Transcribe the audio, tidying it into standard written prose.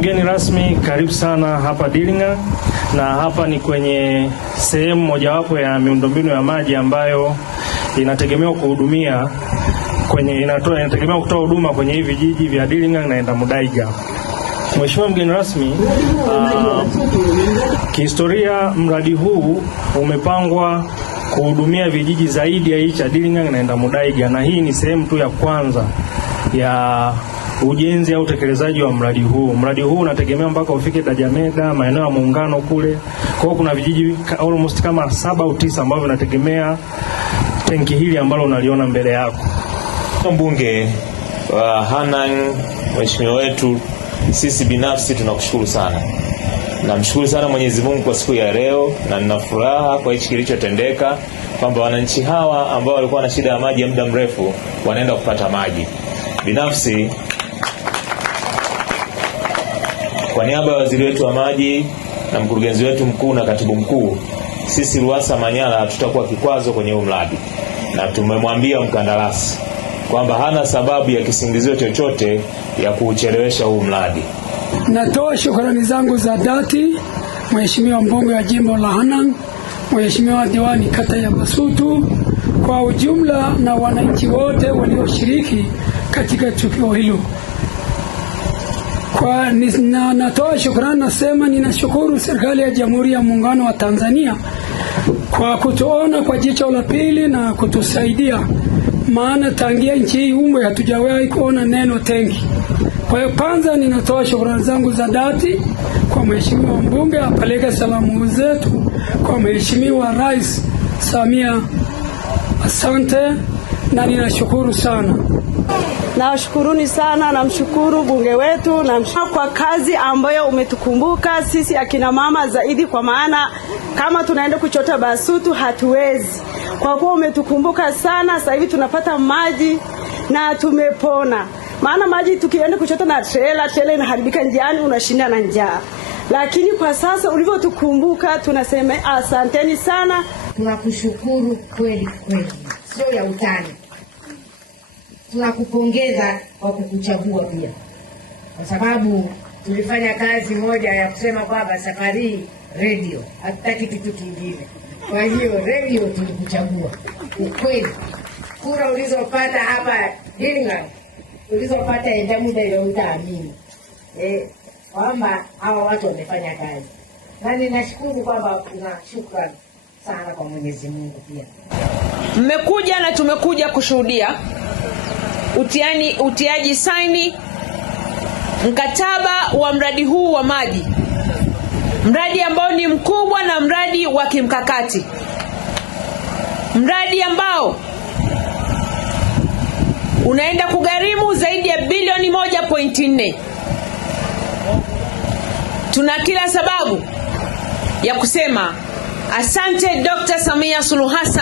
mgeni rasmi, karibu sana hapa Diringa, na hapa ni kwenye sehemu mojawapo ya miundombinu ya maji ambayo inategemewa kutoa huduma kwenye hivi vijiji vya Diringa na Endamudaiga. Mheshimiwa mgeni rasmi, kihistoria mradi huu umepangwa kuhudumia vijiji zaidi ya hii cha Diringa na Endamudaiga, na hii ni sehemu tu ya kwanza ya ujenzi au utekelezaji wa mradi huu. Mradi huu unategemea mpaka ufike Dajameda, maeneo ya Muungano kule. Kwa hiyo kuna vijiji almost kama 7 au 9 ambavyo vinategemea tenki hili ambalo unaliona mbele yako. Mbunge wa Hanang', mheshimiwa wetu, sisi binafsi tunakushukuru sana. Namshukuru sana Mwenyezi Mungu kwa siku ya leo, na nina furaha kwa hichi kilichotendeka, kwamba wananchi hawa ambao walikuwa na shida ya maji ya muda mrefu wanaenda kupata maji. Binafsi, kwa niaba ya waziri wetu wa maji na mkurugenzi wetu mkuu na katibu mkuu, sisi RUWASA Manyara tutakuwa kikwazo kwenye huu mradi, na tumemwambia mkandarasi kwamba hana sababu ya kisingizio chochote ya kuchelewesha huu mradi. Natoa shukrani zangu za dhati Mheshimiwa mbunge wa jimbo la Hanang', Mheshimiwa diwani kata ya Basutu, kwa ujumla na wananchi wote walioshiriki katika tukio hilo. Natoa shukrani, nasema ninashukuru serikali ya Jamhuri ya Muungano wa Tanzania kwa kutuona kwa jicho la pili na kutusaidia, maana tangia nchi hii umwe hatujawahi kuona neno tenki. Kwa hiyo kwanza ninatoa shukrani zangu za dhati kwa Mheshimiwa mbunge, apeleke salamu zetu kwa Mheshimiwa Rais Samia. Asante na ninashukuru sana. Nawashukuruni sana, namshukuru bunge wetu na kwa kazi ambayo umetukumbuka sisi akina mama zaidi, kwa maana kama tunaenda kuchota Basutu hatuwezi. Kwa kuwa umetukumbuka sana, sasa hivi tunapata maji na tumepona. Maana maji tukienda kuchota na trailer inaharibika njiani, unashinda na njaa. Lakini kwa sasa ulivyotukumbuka tunasema asanteni sana. Tunakushukuru kweli kweli, sio ya utani. Tunakupongeza kwa kukuchagua pia, kwa sababu tulifanya kazi moja ya kusema kwamba safari radio hatutaki kitu kingine. Kwa hiyo radio tulikuchagua. Ukweli kura ulizopata hapa Diringa, ulizopata Endamudaiga, utaamini kwamba hawa watu wamefanya kazi, na ninashukuru kwamba una shukrani sana kwa Mwenyezi Mungu pia. Mmekuja na tumekuja kushuhudia utiaji saini mkataba wa mradi huu wa maji, mradi ambao ni mkubwa na mradi wa kimkakati, mradi ambao unaenda kugharimu zaidi ya bilioni 1.4. Tuna kila sababu ya kusema asante Dr. Samia Suluhu Hassan